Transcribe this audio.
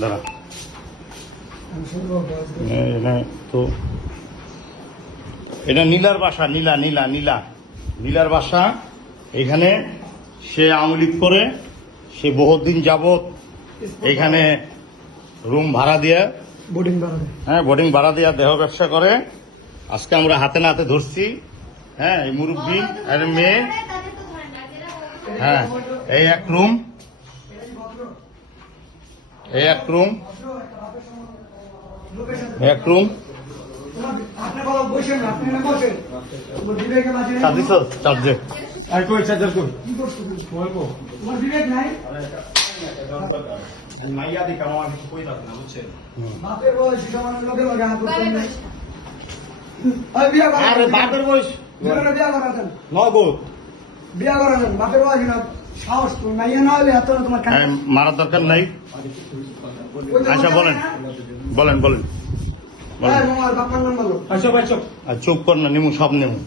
দাঁড়া তো এটা নীলার বাসা, নীলা নীলা নীলা নীলার বাসা। এখানে সে আওয়ামী লীগ করে, সে বহুদিন যাবত এখানে রুম ভাড়া দিয়ে, বোর্ডিং ভাড়া দিয়ে দেহ ব্যবসা করে। আজকে আমরা হাতে না হাতে ধরছি। হ্যাঁ, এই মুরব্বী আর মেয়ে। হ্যাঁ, এই এক রুম, এই এক রুম, এক রুম। চার্জে বাপের বয়স বিয়া করা যান, বাপের বয়স না সাহস মাইয়া না হলে এত তোমার মারার দরকার নাই। আচ্ছা বলেন বলেন বলেন চুপ কর না, নিমু সব নিমু।